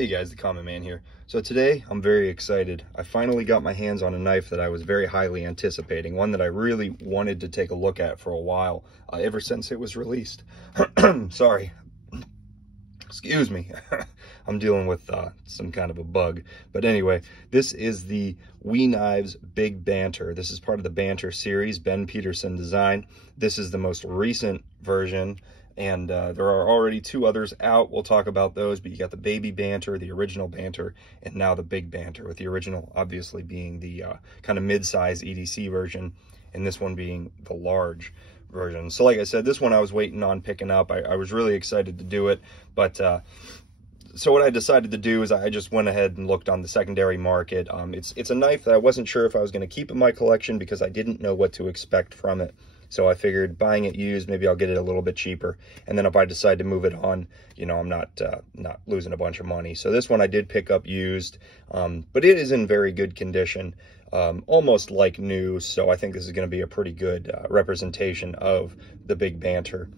Hey guys, the Common Man here. So today I'm very excited. I finally got my hands on a knife that I was very highly anticipating, one that I really wanted to take a look at for a while, ever since it was released. Sorry. Excuse me. I'm dealing with some kind of a bug. But anyway, this is the Knife Big Banter. This is part of the Banter series, Ben Peterson design. This is the most recent version. And there are already two others out. We'll talk about those, but you got the Baby Banter, the original Banter, and now the Big Banter, with the original obviously being the kind of mid-size EDC version, and this one being the large version. So like I said, this one I was waiting on picking up. I was really excited to do it, but so what I decided to do is I just went ahead and looked on the secondary market. It's a knife that I wasn't sure if I was going to keep in my collection because I didn't know what to expect from it. So I figured buying it used, maybe I'll get it a little bit cheaper. And then if I decide to move it on, you know, I'm not losing a bunch of money. So this one I did pick up used, but it is in very good condition, almost like new. So I think this is going to be a pretty good representation of the Big Banter.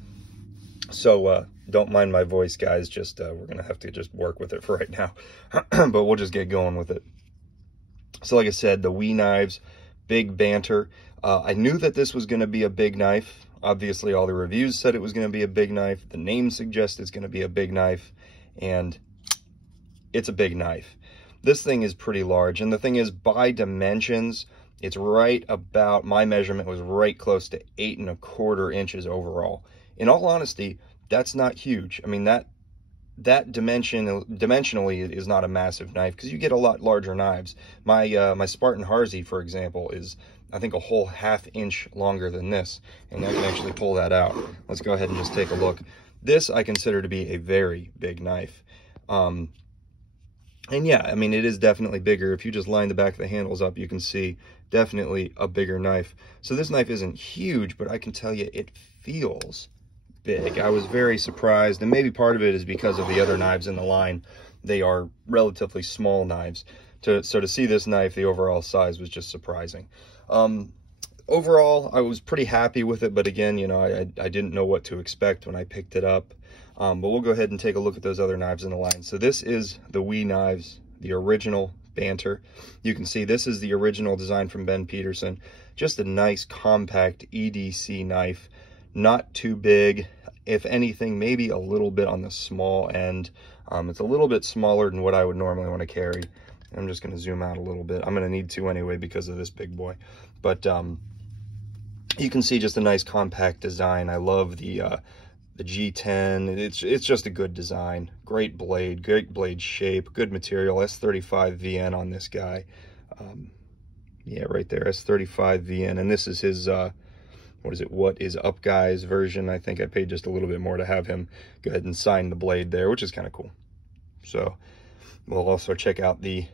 So don't mind my voice, guys. Just we're going to have to just work with it for right now. But we'll just get going with it. So like I said, the Knife Big Banter. I knew that this was going to be a big knife. Obviously, all the reviews said it was going to be a big knife. The name suggests it's going to be a big knife, and it's a big knife. This thing is pretty large, and the thing is, by dimensions, it's right about, my measurement was right close to 8¼ inches overall. In all honesty, that's not huge. I mean, that dimensionally is not a massive knife, because you get a lot larger knives. My Spartan Harzy, for example, is I think a whole ½ inch longer than this, and I can actually pull that out. Let's go ahead and just take a look. This I consider to be a very big knife. And yeah, I mean, it is definitely bigger. If you just line the back of the handles up, you can see definitely a bigger knife. So this knife isn't huge, but I can tell you it feels big. I was very surprised, and maybe part of it is because of the other knives in the line. They are relatively small knives. So to see this knife, the overall size was just surprising. Overall, I was pretty happy with it, but again, you know, I didn't know what to expect when I picked it up. But we'll go ahead and take a look at those other knives in the line. So this is the Knife, the original Banter. You can see this is the original design from Ben Peterson. Just a nice, compact EDC knife. Not too big. If anything, maybe a little bit on the small end. It's a little bit smaller than what I would normally want to carry. I'm just going to zoom out a little bit. I'm going to need to anyway because of this big boy. But you can see just a nice compact design. I love the G10. It's just a good design. Great blade shape, good material. S35 VN on this guy. Yeah, right there, S35 VN. And this is his, what is up guys version. I think I paid just a little bit more to have him go ahead and sign the blade there, which is kind of cool. So we'll also check out the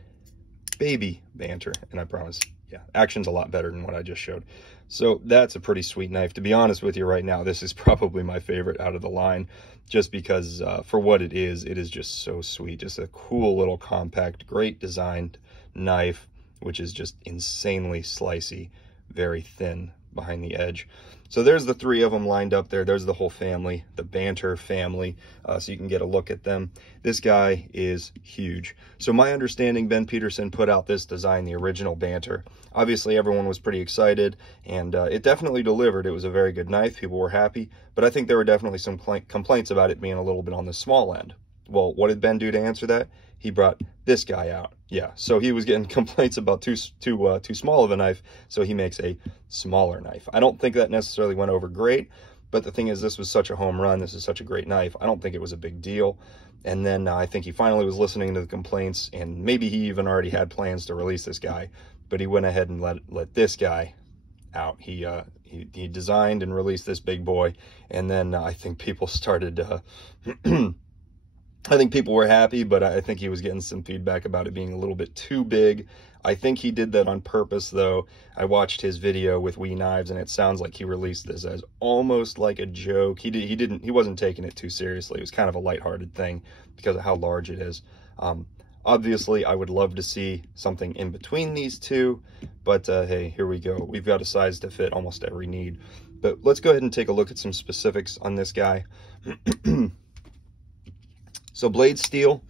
Baby Banter, and I promise, yeah, action's a lot better than what I just showed. So that's a pretty sweet knife. To be honest with you right now, this is probably my favorite out of the line, just because for what it is just so sweet. Just a cool little compact, great designed knife, which is just insanely slicey, very thin behind the edge. So there's the three of them lined up there. There's the whole family, the Banter family, so you can get a look at them. This guy is huge. So my understanding, Ben Peterson put out this design, the original Banter. Obviously, everyone was pretty excited, and it definitely delivered. It was a very good knife. People were happy, but I think there were definitely some complaints about it being a little bit on the small end. Well, what did Ben do to answer that? He brought this guy out. Yeah, so he was getting complaints about too small of a knife, so he makes a smaller knife. I don't think that necessarily went over great, but the thing is, this was such a home run. This is such a great knife. I don't think it was a big deal. And then I think he finally was listening to the complaints, and maybe he even already had plans to release this guy, but he went ahead and let this guy out. He designed and released this big boy, and then I think people started I think people were happy, but I think he was getting some feedback about it being a little bit too big. I think he did that on purpose, though. I watched his video with Knives, and it sounds like he released this as almost like a joke. He wasn't taking it too seriously. It was kind of a lighthearted thing because of how large it is. Obviously, I would love to see something in between these two, but hey, here we go. We've got a size to fit almost every need. But let's go ahead and take a look at some specifics on this guy. So blade steel,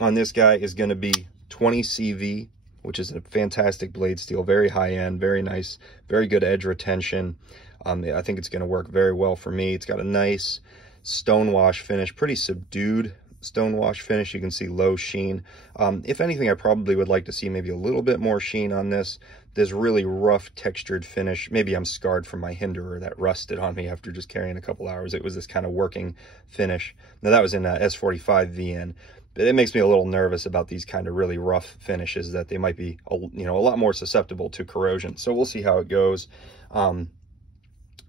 on this guy is going to be 20 CV, which is a fantastic blade steel, very high end, very nice, very good edge retention. I think it's going to work very well for me. It's got a nice stonewash finish, pretty subdued stonewash finish. You can see low sheen. If anything, I probably would like to see maybe a little bit more sheen on this. This really rough textured finish. Maybe I'm scarred from my Hinderer that rusted on me after just carrying a couple hours. It was this kind of working finish. Now that was in S45 VN. But it makes me a little nervous about these kind of really rough finishes, that they might be, a lot more susceptible to corrosion. So we'll see how it goes.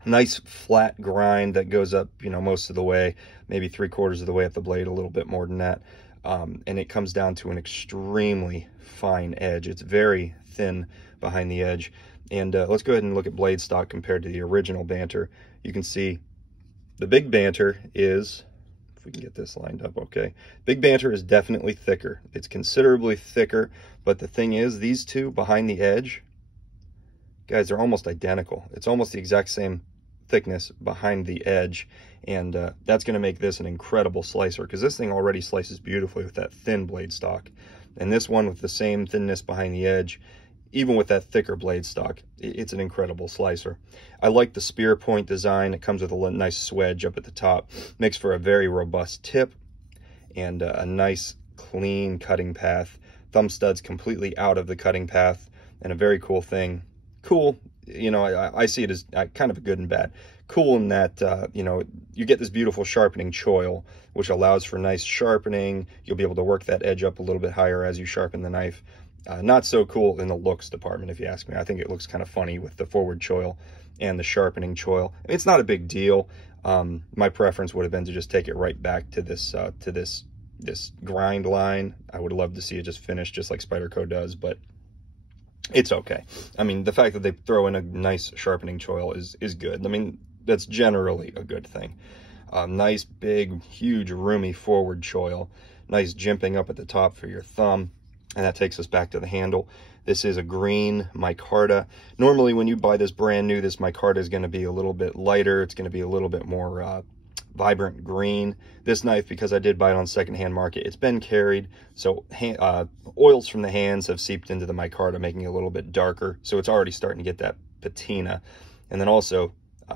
Nice flat grind that goes up, most of the way, maybe 3/4 of the way up the blade, a little bit more than that. And it comes down to an extremely fine edge. It's very thin behind the edge. And let's go ahead and look at blade stock compared to the original Banter. You can see the Big Banter is, if we can get this lined up, okay. Big Banter is definitely thicker. It's considerably thicker, but the thing is, these two behind the edge, guys, they're almost identical. It's almost the exact same thickness behind the edge, and that's going to make this an incredible slicer, because this thing already slices beautifully with that thin blade stock, and this one with the same thinness behind the edge, even with that thicker blade stock, it's an incredible slicer. I like the spear point design. It comes with a nice swedge up at the top, makes for a very robust tip, and a nice clean cutting path. Thumb studs completely out of the cutting path, and a very cool thing. Cool, I see it as kind of a good and bad. Cool in that, you get this beautiful sharpening choil, which allows for nice sharpening. You'll be able to work that edge up a little bit higher as you sharpen the knife. Not so cool in the looks department, if you ask me. I think it looks kind of funny with the forward choil and the sharpening choil. It's not a big deal. My preference would have been to just take it right back to this grind line. I would love to see it just finished just like Spyderco does, but it's okay. I mean, the fact that they throw in a nice sharpening choil is good. I mean, that's generally a good thing. Nice, big, huge, roomy forward choil. Nice jimping up at the top for your thumb. And that takes us back to the handle. This is a green micarta. Normally, when you buy this brand new, this micarta is going to be a little bit lighter. It's going to be a little bit more vibrant green. This knife, because I did buy it on secondhand market, it's been carried, so oils from the hands have seeped into the micarta, making it a little bit darker, so it's already starting to get that patina. And then also,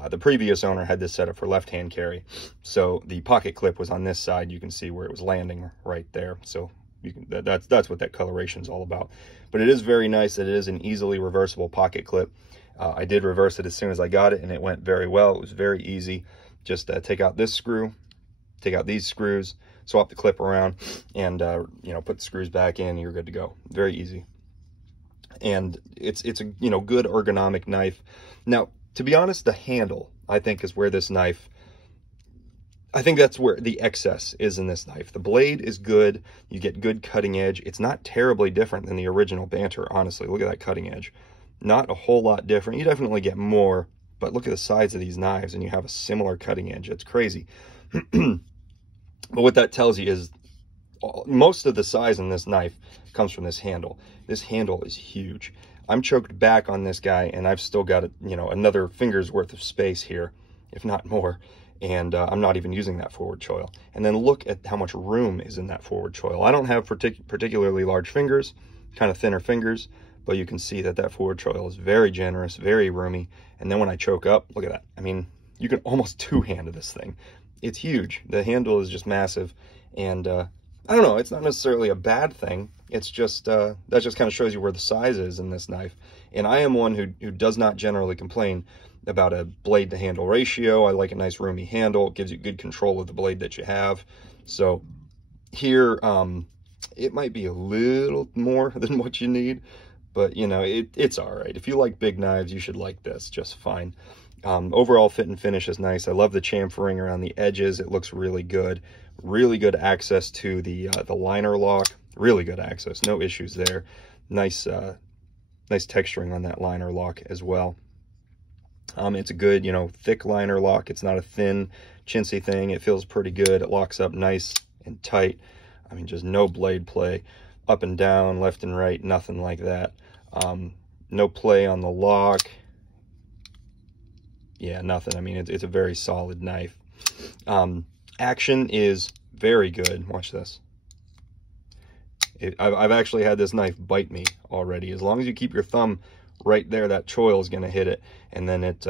the previous owner had this set up for left-hand carry, so the pocket clip was on this side. You can see where it was landing right there, so you can, that's what that coloration is all about. But it is very nice that it is an easily reversible pocket clip. I did reverse it as soon as I got it, and it went very well. It was very easy. Just take out this screw, take out these screws, swap the clip around, and put the screws back in, and you're good to go. Very easy. And it's a good ergonomic knife. Now, to be honest, the handle, I think, is where this knife, I think that's where the excess is in this knife. The blade is good. You get good cutting edge. It's not terribly different than the original Banter, honestly. Look at that cutting edge. Not a whole lot different. You definitely get more, but look at the sides of these knives, and you have a similar cutting edge. It's crazy. But what that tells you is most of the size in this knife comes from this handle. This handle is huge. I'm choked back on this guy, and I've still got another finger's worth of space here, if not more. And I'm not even using that forward choil. And then look at how much room is in that forward choil. I don't have particularly large fingers, kind of thinner fingers, but you can see that that forward choil is very generous, very roomy. And then when I choke up, look at that. I mean, you can almost two-hand this thing. It's huge. The handle is just massive. And I don't know, it's not necessarily a bad thing. It's just, that just kind of shows you where the size is in this knife. And I am one who does not generally complain about a blade to handle ratio. I like a nice roomy handle. It gives you good control of the blade that you have. So here, it might be a little more than what you need, but it's all right. If you like big knives, you should like this just fine. Overall fit and finish is nice. I love the chamfering around the edges. It looks really good. Really good access to the liner lock. Really good access. No issues there. Nice texturing on that liner lock as well. It's a good, thick liner lock. It's not a thin, chintzy thing. It feels pretty good. It locks up nice and tight. I mean, just no blade play up and down, left and right, nothing like that. No play on the lock. Yeah, nothing. I mean, it's a very solid knife. Action is very good. Watch this. I've actually had this knife bite me already. As long as you keep your thumb right there, that choil is going to hit it, and then it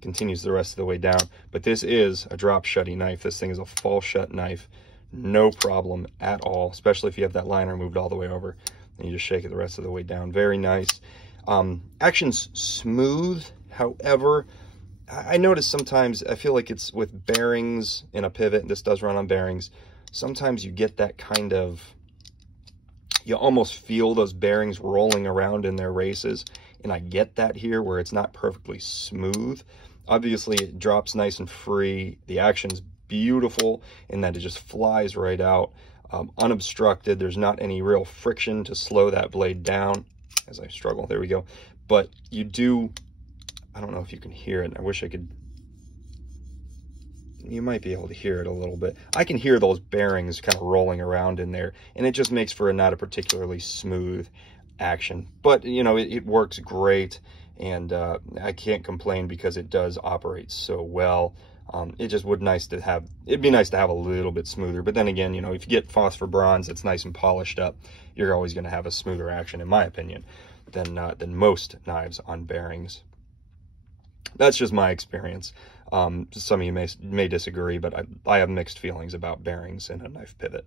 continues the rest of the way down. But this is a drop shutty knife. This thing is a fall shut knife, no problem at all, especially if you have that liner moved all the way over, and you just shake it the rest of the way down. Very nice. Action's smooth. However, I notice sometimes, I feel like it's with bearings in a pivot, and this does run on bearings, sometimes you get that kind of, you almost feel those bearings rolling around in their races, and I get that here where it's not perfectly smooth. Obviously, it drops nice and free. The action's beautiful in that it just flies right out, unobstructed. There's not any real friction to slow that blade down as I struggle. There we go. But you do, I don't know if you can hear it. I wish I could. You might be able to hear it a little bit. I can hear those bearings kind of rolling around in there, and it just makes for not a particularly smooth action. But, you know, it works great, and I can't complain because it does operate so well. It just would it'd be nice to have a little bit smoother. But then again, you know, if you get phosphor bronze, it's nice and polished up, you're always going to have a smoother action, in my opinion, than most knives on bearings. That's just my experience. Some of you may disagree, but I have mixed feelings about bearings in a knife pivot.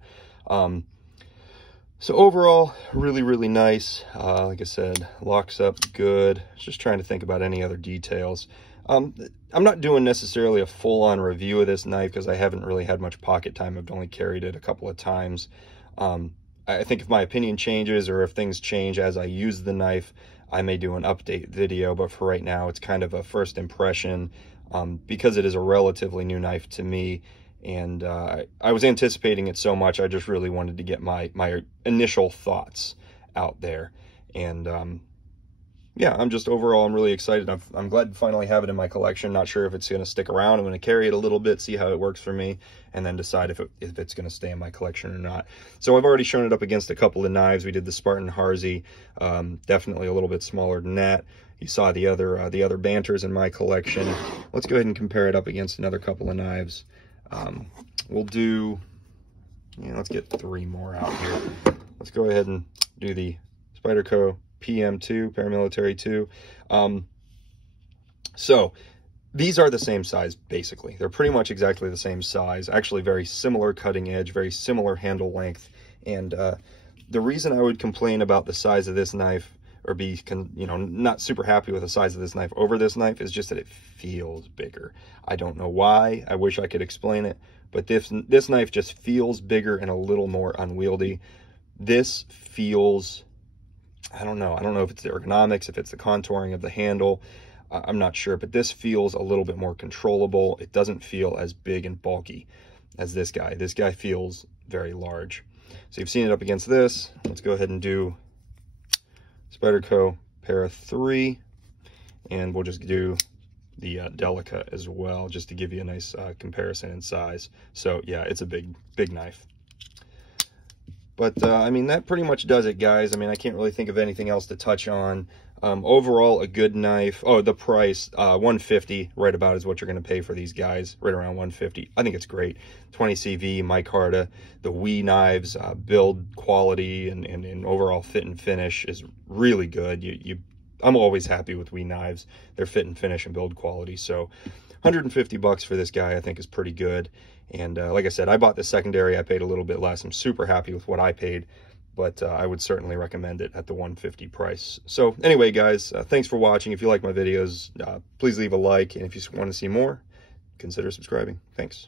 So overall, really, really nice. Like I said, locks up good. Just trying to think about any other details. I'm not doing necessarily a full-on review of this knife because I haven't really had much pocket time. I've only carried it a couple of times. I think if my opinion changes or if things change as I use the knife, I may do an update video, but for right now, it's kind of a first impression because it is a relatively new knife to me, and I was anticipating it so much, I just really wanted to get my initial thoughts out there. And yeah, I'm really excited. I'm glad to finally have it in my collection. Not sure if it's going to stick around. I'm going to carry it a little bit, see how it works for me, and then decide if it's going to stay in my collection or not. So I've already shown it up against a couple of knives. We did the Spartan Harzy, definitely a little bit smaller than that. You saw the other Banters in my collection. Let's go ahead and compare it up against another couple of knives. We'll do, let's get 3 more out here. Let's go ahead and do the Spyderco PM2, Paramilitary 2. So these are the same size, basically. They're pretty much exactly the same size, actually very similar cutting edge, very similar handle length. And the reason I would complain about the size of this knife, or be not super happy with the size of this knife over this knife, is just that it feels bigger. I don't know why. I wish I could explain it, but this knife just feels bigger and a little more unwieldy. This feels, I don't know if it's the ergonomics, if it's the contouring of the handle, I'm not sure, but this feels a little bit more controllable. It doesn't feel as big and bulky as this guy. This guy feels very large. So you've seen it up against this. Let's go ahead and do Spyderco Para 3, and we'll just do the Delica as well, just to give you a nice comparison in size. So yeah, it's a big knife. But I mean, that pretty much does it, guys. I mean, I can't really think of anything else to touch on. Overall, a good knife. Oh, the price, $150, right about is what you're going to pay for these guys, right around $150. I think it's great. 20 CV, micarta, the WE knives, build quality and overall fit and finish is really good. I'm always happy with WE knives. Their fit and finish and build quality. So $150 for this guy, I think, is pretty good. And like I said, I bought the secondary. I paid a little bit less. I'm super happy with what I paid, but I would certainly recommend it at the $150 price. So anyway, guys, thanks for watching. If you like my videos, please leave a like. And if you want to see more, consider subscribing. Thanks.